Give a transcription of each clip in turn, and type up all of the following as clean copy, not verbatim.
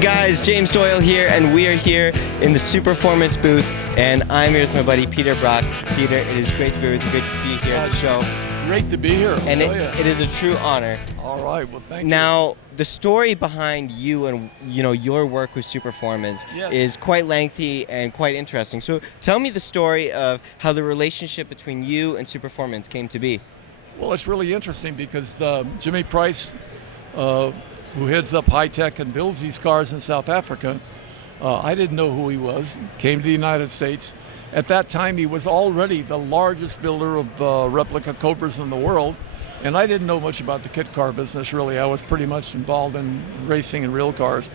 guys, James Doyle here, and we are here in the Superformance booth, and I'm here with my buddy Peter Brock. Peter, it is great to be with you. Great to see you here at the show. Great to be here. And it is a true honor. All right, well, thank you. Now, the story behind you and your work with Superformance is quite lengthy and quite interesting. So, tell me the story of how the relationship between you and Superformance came to be. Well, it's really interesting because Jimmy Price, who heads up high tech and builds these cars in South Africa, I didn't know who he was. Came to the United States. At that time, he was already the largest builder of replica Cobras in the world, and I didn't know much about the kit car business, really. I was pretty much involved in racing and real cars.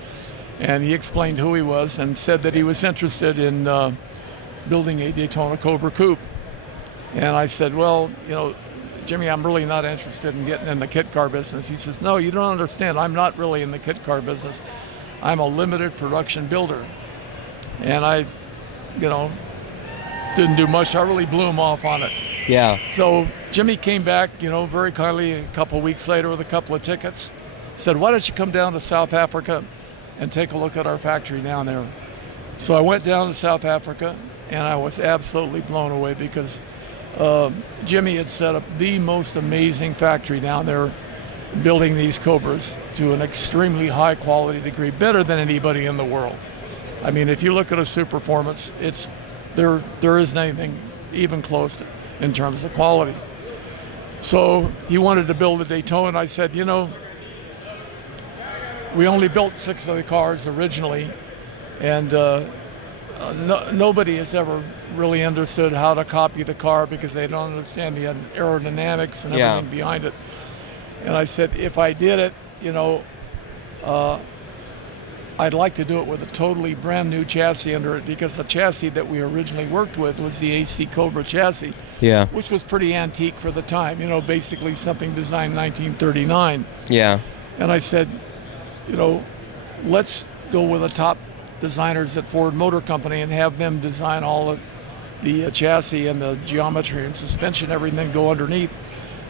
And he explained who he was and said that he was interested in building a Daytona Cobra Coupe. And I said, well, Jimmy, I'm really not interested in getting in the kit car business. He says, no, you don't understand. I'm not really in the kit car business. I'm a limited production builder. And I, didn't do much. I really blew him off on it. Yeah. So Jimmy came back, very kindly a couple of weeks later with a couple of tickets. Said, why don't you come down to South Africa and take a look at our factory down there? So I went down to South Africa, and I was absolutely blown away because Jimmy had set up the most amazing factory down there, building these Cobras to an extremely high quality degree, better than anybody in the world. I mean, if you look at a Superformance, there isn't anything even close in terms of quality. So he wanted to build a Daytona, and I said, we only built 6 of the cars originally, and nobody has ever really understood how to copy the car because they don't understand the aerodynamics and everything behind it. And I said, if I did it, I'd like to do it with a totally brand new chassis under it, because the chassis that we originally worked with was the AC Cobra chassis, which was pretty antique for the time, basically something designed 1939. Yeah. And I said, let's go with the top designers at Ford Motor Company and have them design all of the chassis and the geometry and suspension, everything go underneath.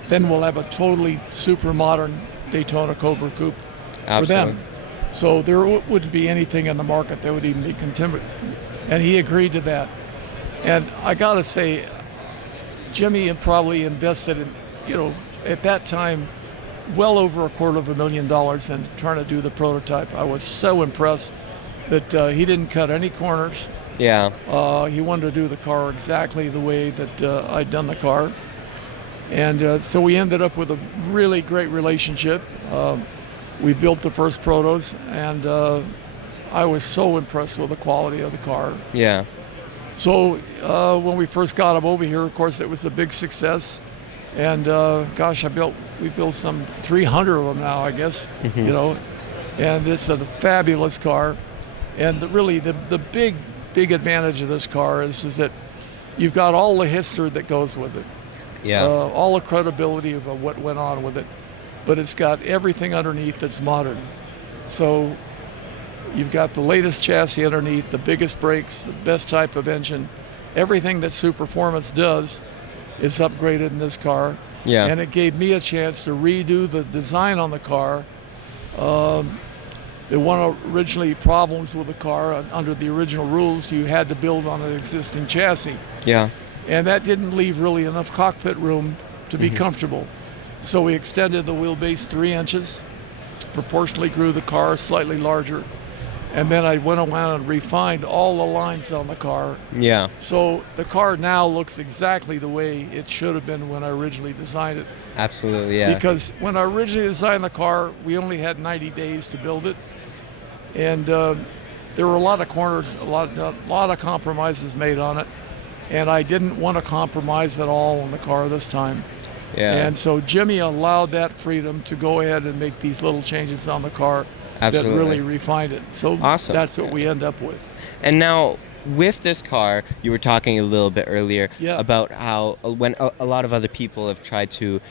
Then we'll have a totally super modern Daytona Cobra Coupe for them. So there wouldn't be anything in the market that would even be contemporary. And he agreed to that. And I gotta say, Jimmy had probably invested in, at that time, well over $250,000 in trying to do the prototype. I was so impressed that he didn't cut any corners. Yeah. He wanted to do the car exactly the way that I'd done the car. And so we ended up with a really great relationship. We built the first protos, and I was so impressed with the quality of the car. Yeah. So when we first got him over here, of course, it was a big success. And we built some 300 of them now, I guess, and it's a fabulous car. And really the big advantage of this car is that you've got all the history that goes with it. Yeah. All the credibility of what went on with it. But it's got everything underneath that's modern. So you've got the latest chassis underneath, the biggest brakes, the best type of engine. Everything that Superformance does is upgraded in this car. Yeah. And it gave me a chance to redo the design on the car. There weren't originally problems with the car. Under the original rules, you had to build on an existing chassis. Yeah. And that didn't leave really enough cockpit room to be comfortable. So we extended the wheelbase 3 inches, proportionally grew the car slightly larger, and then I went around and refined all the lines on the car. Yeah. So the car now looks exactly the way it should have been when I originally designed it. Absolutely, yeah. Because when I originally designed the car, we only had 90 days to build it, and there were a lot of corners, a lot of compromises made on it, and I didn't want to compromise at all on the car this time. Yeah. And so Jimmy allowed that freedom to go ahead and make these little changes on the car that really refined it. So awesome. That's what we end up with. And now, with this car, you were talking a little bit earlier about how when a lot of other people have tried to,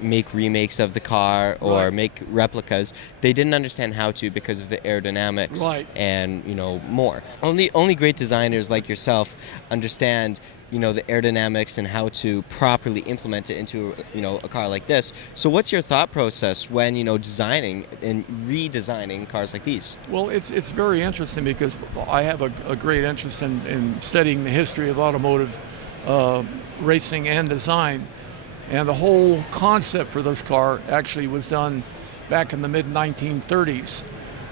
make remakes of the car or make replicas, they didn't understand how to because of the aerodynamics and, more. Only great designers like yourself understand, the aerodynamics and how to properly implement it into, a car like this. So what's your thought process when, designing and redesigning cars like these? Well, it's very interesting because I have a great interest in studying the history of automotive racing and design. And the whole concept for this car actually was done back in the mid-1930s.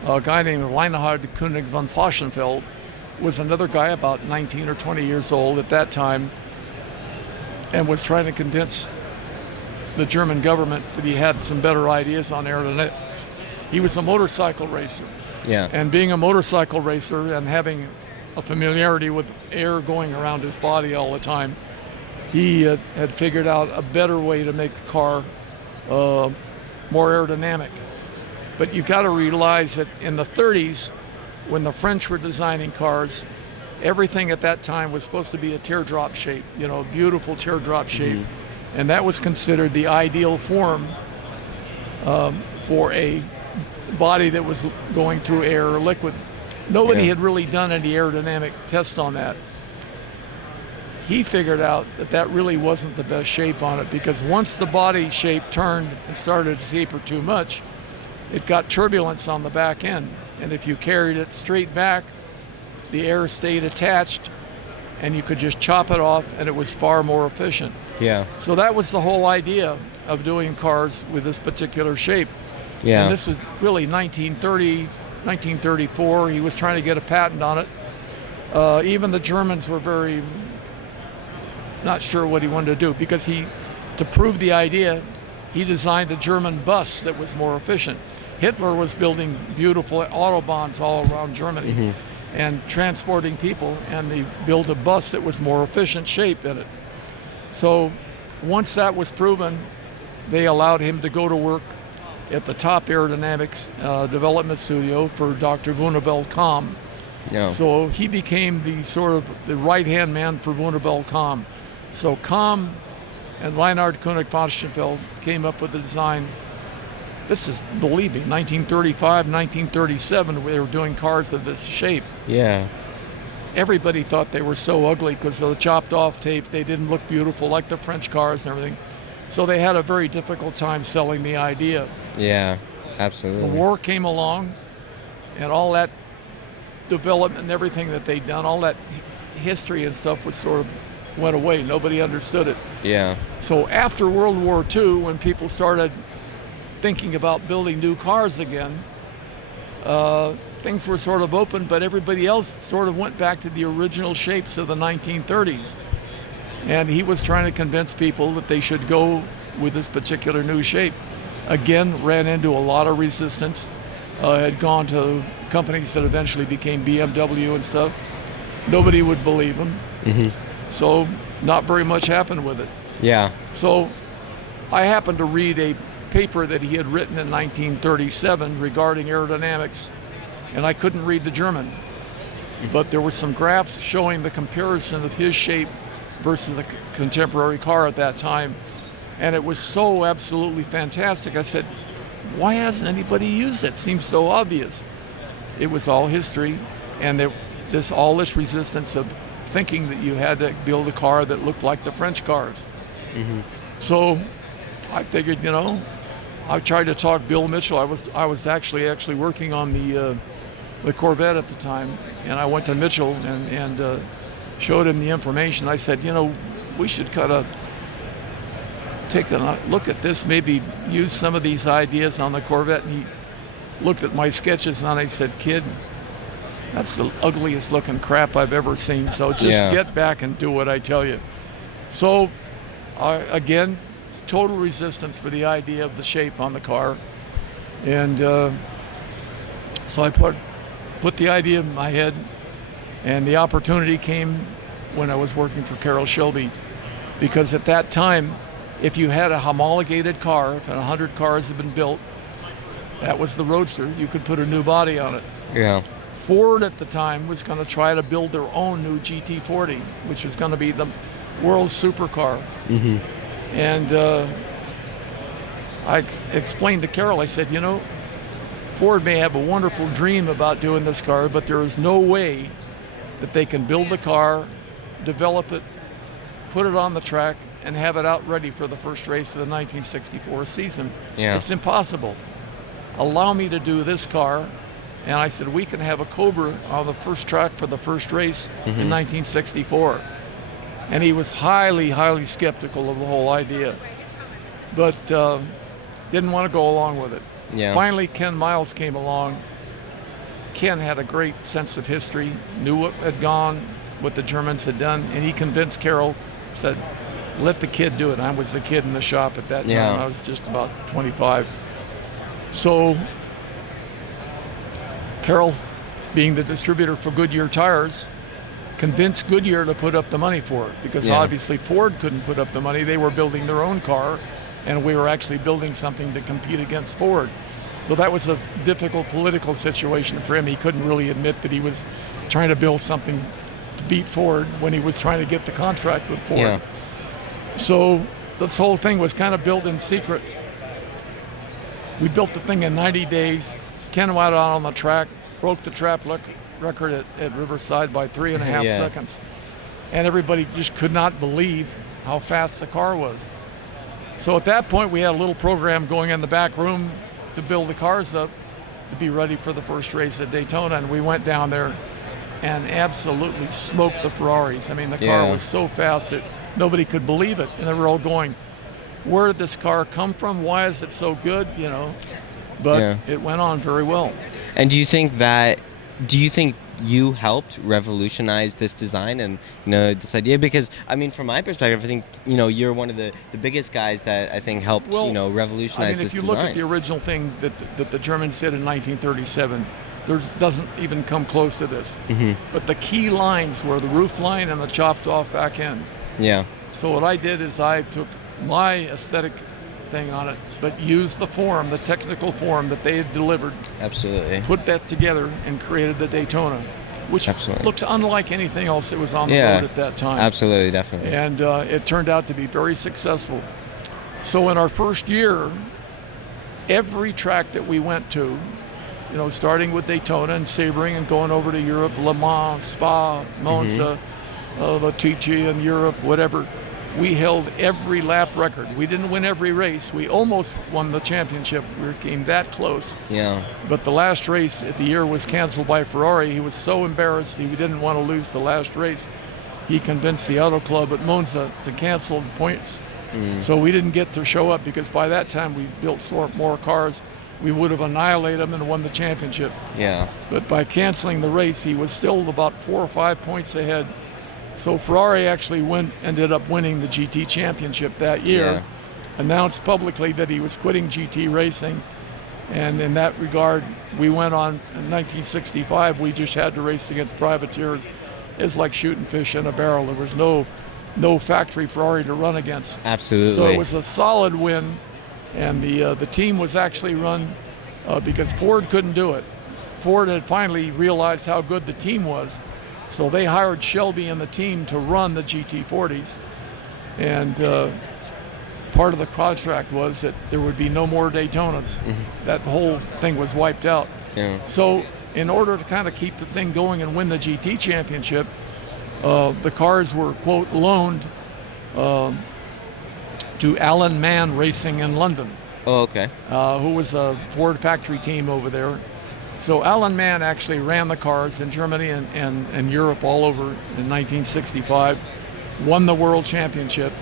A guy named Reinhard König von Fauschenfeld was another guy about 19 or 20 years old at that time and was trying to convince the German government that he had some better ideas on aerodynamics. He was a motorcycle racer. Yeah. And being a motorcycle racer and having a familiarity with air going around his body all the time, he had figured out a better way to make the car more aerodynamic. But you've got to realize that in the 30s, when the French were designing cars, everything at that time was supposed to be a teardrop shape, beautiful teardrop shape. And that was considered the ideal form for a body that was going through air or liquid. Nobody had really done any aerodynamic tests on that. He figured out that that really wasn't the best shape on it, because once the body shape turned and started to taper too much, it got turbulence on the back end. And if you carried it straight back, the air stayed attached and you could just chop it off, and it was far more efficient. Yeah. So that was the whole idea of doing cars with this particular shape. Yeah. And this was really 1930, 1934. He was trying to get a patent on it. Even the Germans were very not sure what he wanted to do, because to prove the idea, he designed a German bus that was more efficient. Hitler was building beautiful autobahns all around Germany and transporting people, and they built a bus that was more efficient shape in it. So once that was proven, they allowed him to go to work at the top aerodynamics development studio for Dr. Wunderbill Kamm. Yeah. So he became the right-hand man for Wunderbill Kamm. So Kamm and Reinhard König von Fauschenfeld came up with the design. This is, believe me, 1935, 1937, they were doing cars of this shape. Yeah. Everybody thought they were so ugly because of the chopped off tape. They didn't look beautiful like the French cars and everything. So they had a very difficult time selling the idea. Yeah, absolutely. The war came along, and all that development and everything that they'd done, all that history and stuff was sort of went away. Nobody understood it. Yeah. So after World War II, when people started thinking about building new cars again, things were sort of open, but everybody else sort of went back to the original shapes of the 1930s. And he was trying to convince people that they should go with this particular new shape. Again, ran into a lot of resistance. Had gone to companies that eventually became BMW and stuff. Nobody would believe him. So not very much happened with it. Yeah. So I happened to read a paper that he had written in 1937 regarding aerodynamics, and I couldn't read the German. But there were some graphs showing the comparison of his shape versus a contemporary car at that time. And it was so absolutely fantastic. I said, why hasn't anybody used it? Seems so obvious. It was all history, and all this resistance of thinking that you had to build a car that looked like the French cars. So I figured, I tried to talk Bill Mitchell. I was actually working on the Corvette at the time, and I went to Mitchell and showed him the information. I said, we should kind of take a look at this, maybe use some of these ideas on the Corvette. And he looked at my sketches and he said, kid, that's the ugliest looking crap I've ever seen. So just get back and do what I tell you. So again, total resistance for the idea of the shape on the car. And so I put the idea in my head, and the opportunity came when I was working for Carroll Shelby, because at that time, if you had a homologated car, if 100 cars had been built, that was the Roadster, you could put a new body on it. Yeah. Ford at the time was going to try to build their own new GT40, which was going to be the world's supercar. And I explained to Carroll, I said, Ford may have a wonderful dream about doing this car, but there is no way that they can build a car, develop it, put it on the track, and have it out ready for the first race of the 1964 season. Yeah. It's impossible. Allow me to do this car. And I said, we can have a Cobra on the first track for the first race in 1964. And he was highly, highly skeptical of the whole idea, but didn't want to go along with it. Yeah. Finally, Ken Miles came along. Ken had a great sense of history, knew what had gone, what the Germans had done, and he convinced Carroll, said, let the kid do it. I was the kid in the shop at that time. Yeah. I was just about 25. So Carroll, being the distributor for Goodyear tires, convinced Goodyear to put up the money for it, because obviously Ford couldn't put up the money. They were building their own car, and we were actually building something to compete against Ford. So that was a difficult political situation for him. He couldn't really admit that he was trying to build something to beat Ford when he was trying to get the contract with Ford. Yeah. So this whole thing was kind of built in secret. We built the thing in 90 days. Ken went out on the track, broke the track record at Riverside by 3.5 seconds. And everybody just could not believe how fast the car was. So at that point, we had a little program going in the back room to build the cars up to be ready for the first race at Daytona. And we went down there and absolutely smoked the Ferraris. I mean, the car was so fast that nobody could believe it. And they were all going, where did this car come from? Why is it so good? You know, but it went on very well. And do you think you helped revolutionize this design and, you know, this idea? Because, I mean, from my perspective, I think, you know, you're one of the biggest guys that I think helped, you know, revolutionize this design. If you look at the original thing that the Germans did in 1937, there doesn't even come close to this. But the key lines were the roof line and the chopped off back end. Yeah. So what I did is I took my aesthetic thing on it, but used the form, the technical form that they had delivered. Absolutely. Put that together and created the Daytona, which looks unlike anything else that was on the road at that time. Absolutely, definitely. And it turned out to be very successful. So in our first year, every track that we went to, you know, starting with Daytona and Sebring and going over to Europe, Le Mans, Spa, Monza, Latici in Europe, whatever, we held every lap record. We didn't win every race. We almost won the championship. We came that close. Yeah. But the last race at the year was canceled by Ferrari. He was so embarrassed he didn't want to lose the last race. He convinced the Auto Club at Monza to cancel the points. So we didn't get to show up, because by that time we built more cars. We would have annihilated him and won the championship. Yeah. But by canceling the race, he was still about 4 or 5 points ahead. So Ferrari actually ended up winning the GT championship that year, announced publicly that he was quitting GT racing. And in that regard, we went on in 1965, we just had to race against privateers. It's like shooting fish in a barrel. There was no factory Ferrari to run against. Absolutely. So it was a solid win. And the team was actually run because Ford couldn't do it. Ford had finally realized how good the team was. So they hired Shelby and the team to run the GT40s. And part of the contract was that there would be no more Daytonas. That whole thing was wiped out. Yeah. So in order to kind of keep the thing going and win the GT championship, the cars were, quote, loaned to Alan Mann Racing in London. Oh, okay. Who was a Ford factory team over there. So Alan Mann actually ran the cars in Germany and Europe all over in 1965, won the world championship.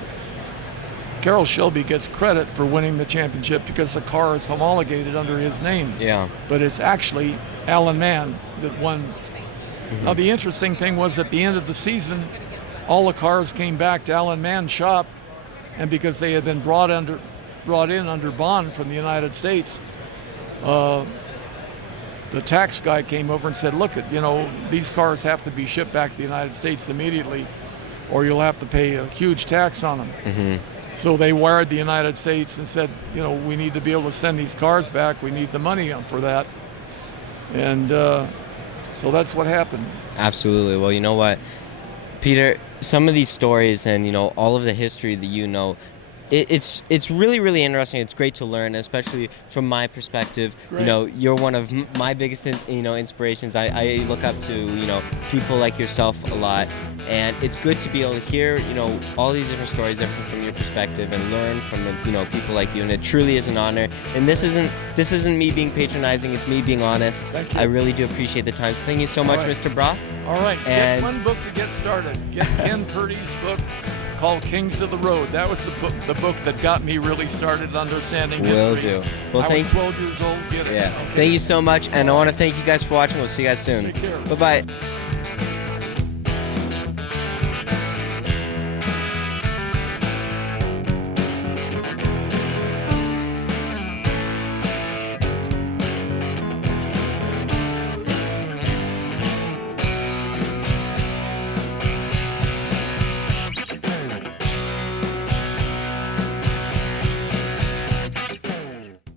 Carroll Shelby gets credit for winning the championship because the car is homologated under his name. Yeah. But it's actually Alan Mann that won. Now the interesting thing was, at the end of the season, all the cars came back to Alan Mann's shop, and because they had been brought in under bond from the United States, the tax guy came over and said, look, these cars have to be shipped back to the United States immediately, or you'll have to pay a huge tax on them. So they wired the United States and said, we need to be able to send these cars back. We need the money for that. And so that's what happened. Absolutely. Well, you know what, Peter, some of these stories and, all of the history that it's really really interesting. It's great to learn, especially from my perspective. Great. You know, you're one of my biggest inspirations. I look up to people like yourself a lot, and it's good to be able to hear all these different stories from your perspective and learn from people like you. And it truly is an honor. And this isn't me being patronizing. It's me being honest. Thank you. I really do appreciate the time. So thank you so much, Mr. Brock. All right. And get one book to get started. Get Ken Purdy's book called Kings of the Road. That was the book that got me really started understanding history. Will do. Well, I was 12 years old. Get it. Yeah. Okay. Thank you so much, and I want to thank you guys for watching. We'll see you guys soon. Take care. Bye-bye.